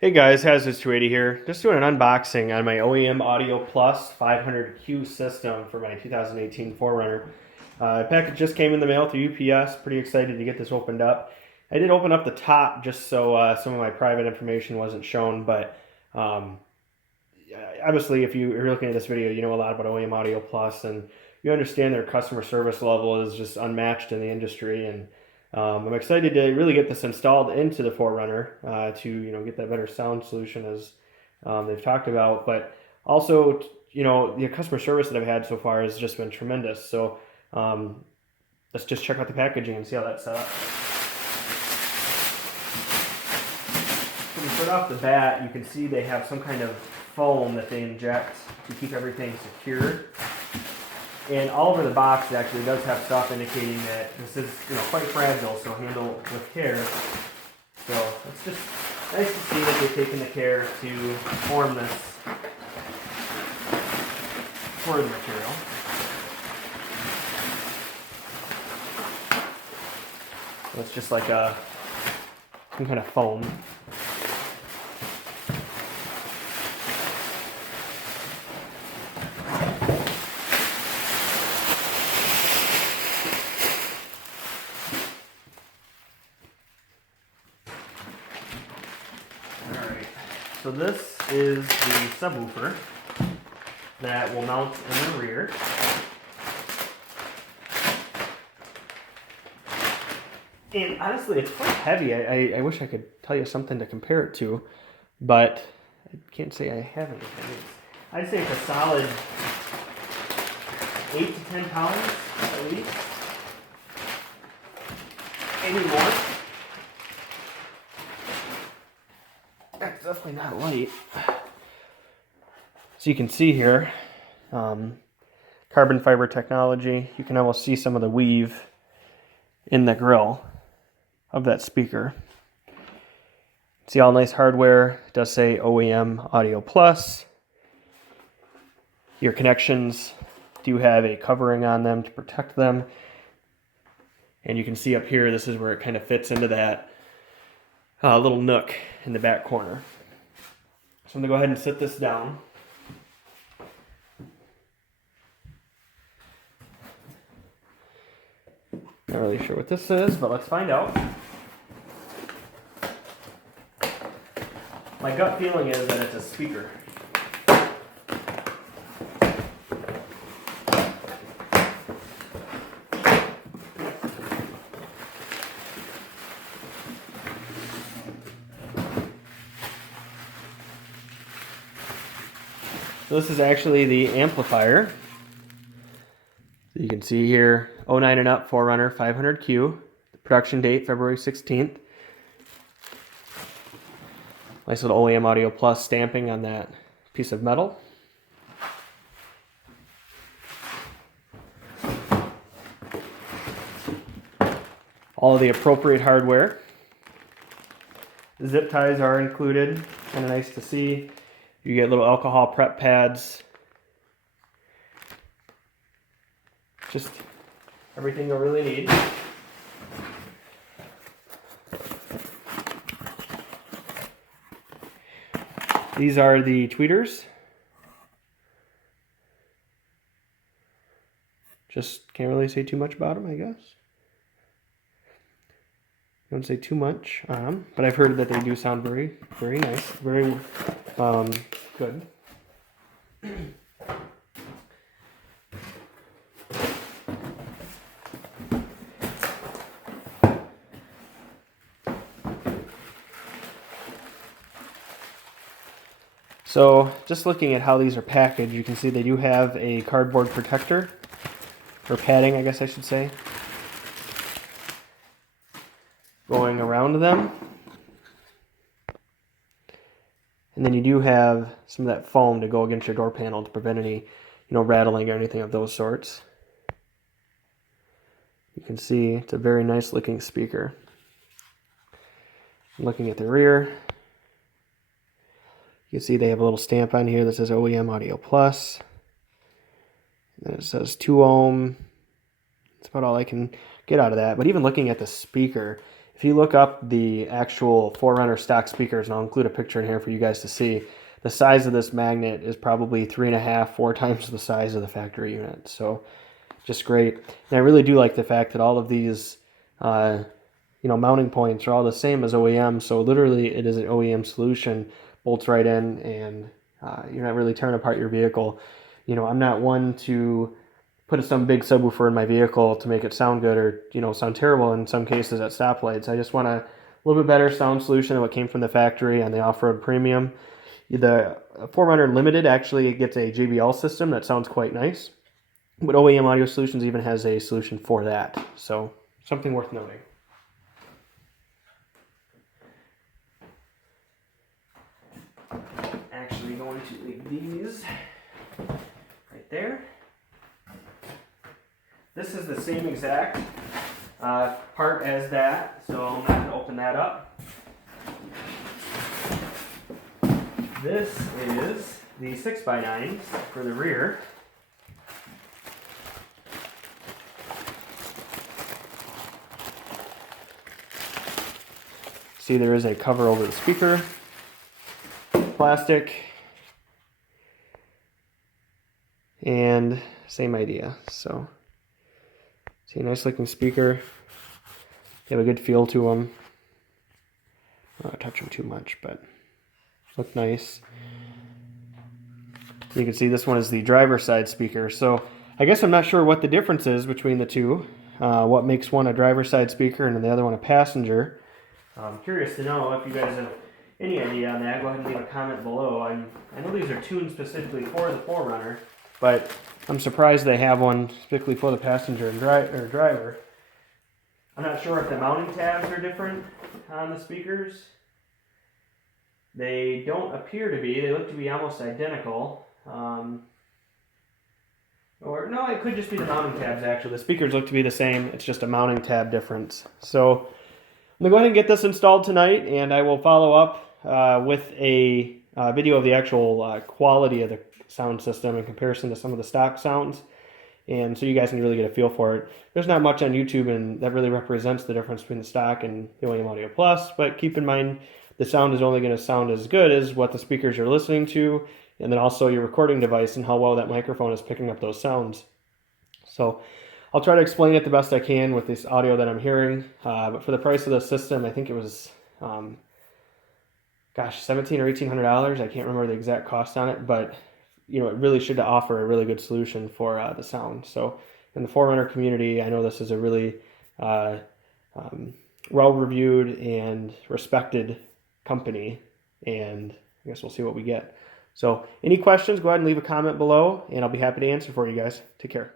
Hey guys, Hazards 280 here. Just doing an unboxing on my Oem Audio Plus 500Q system for my 2018 4Runner. Package just came in the mail through UPS. Pretty excited to get this opened up. I did open up the top just so some of my private information wasn't shown, but obviously if you're looking at this video, you know a lot about Oem Audio Plus and you understand their customer service level is just unmatched in the industry, and I'm excited to really get this installed into the 4Runner to get that better sound solution as they've talked about. But also, the customer service that I've had so far has just been tremendous. So let's just check out the packaging and see how that's set up. So right off the bat, you can see they have some kind of foam that they inject to keep everything secure. And all over the box, it actually does have stuff indicating that this is quite fragile, so handle with care. So it's just nice to see that they've taken the care to form this for the material. So it's just like some kind of foam. So this is the subwoofer that will mount in the rear. And honestly, it's quite heavy. I wish I could tell you something to compare it to, but I can't say I have anything. I'd say it's a solid 8 to 10 pounds at least. Maybe more. That's definitely not light. So you can see here, carbon fiber technology. You can almost see some of the weave in the grill of that speaker. See all nice hardware. It does say OEM Audio Plus. Your connections do have a covering on them to protect them. And you can see up here, this is where it kind of fits into that little nook in the back corner. So I'm going to go ahead and sit this down. Not really sure what this is, but let's find out. My gut feeling is that it's a speaker. So this is actually the amplifier. So you can see here, 09 and up 4Runner 500Q. The production date, February 16th. Nice little Oem Audio Plus stamping on that piece of metal. All of the appropriate hardware. The zip ties are included, kind of nice to see. You get little alcohol prep pads. Just everything you'll really need. These are the tweeters. Just can't really say too much about them, I guess. Don't say too much on them, but I've heard that they do sound very, very nice, very good. So just looking at how these are packaged, you can see they do have a cardboard protector, or padding I guess I should say, going around them. And then you do have some of that foam to go against your door panel to prevent any, rattling or anything of those sorts. You can see it's a very nice looking speaker. Looking at the rear, you can see they have a little stamp on here that says OEM Audio Plus. And then it says 2 ohm. That's about all I can get out of that. But even looking at the speaker, if you look up the actual 4Runner stock speakers, and I'll include a picture in here for you guys to see, the size of this magnet is probably 3.5, 4 times the size of the factory unit. So just great. And I really do like the fact that all of these mounting points are all the same as OEM. So literally it is an OEM solution, bolts right in, and you're not really tearing apart your vehicle. I'm not one to put some big subwoofer in my vehicle to make it sound good or, sound terrible in some cases at stoplights. I just want a little bit better sound solution than what came from the factory on the off-road premium. The 4Runner Limited actually gets a JBL system that sounds quite nice, but OEM Audio Solutions even has a solution for that. So something worth noting. Actually going to leave these right there. This is the same exact part as that, so I'm not going to open that up. This is the 6x9s for the rear. See, there is a cover over the speaker, plastic, and same idea. So, see, a nice looking speaker. They have a good feel to them. I don't touch them too much, but look nice. You can see this one is the driver's side speaker. So I guess I'm not sure what the difference is between the two. What makes one a driver's side speaker and the other one a passenger. I'm curious to know if you guys have any idea on that. Go ahead and leave a comment below. I know these are tuned specifically for the 4Runner, but I'm surprised they have one specifically for the passenger and driver. I'm not sure if the mounting tabs are different on the speakers. They don't appear to be. They look to be almost identical. Or no, it could just be the mounting tabs actually. The speakers look to be the same. It's just a mounting tab difference. So I'm going to go ahead and get this installed tonight, and I will follow up with a video of the actual quality of the sound system in comparison to some of the stock sounds. And so you guys can really get a feel for it. There's not much on YouTube and that really represents the difference between the stock and the Oem Audio Plus, but keep in mind the sound is only going to sound as good as what the speakers you're listening to, and then also your recording device and how well that microphone is picking up those sounds. So I'll try to explain it the best I can with this audio that I'm hearing, but for the price of the system, I think it was, $1,700 or $1,800. I can't remember the exact cost on it, but it really should offer a really good solution for the sound. So in the 4Runner community, I know this is a really well-reviewed and respected company, and I guess we'll see what we get. So any questions, go ahead and leave a comment below, and I'll be happy to answer for you guys. Take care.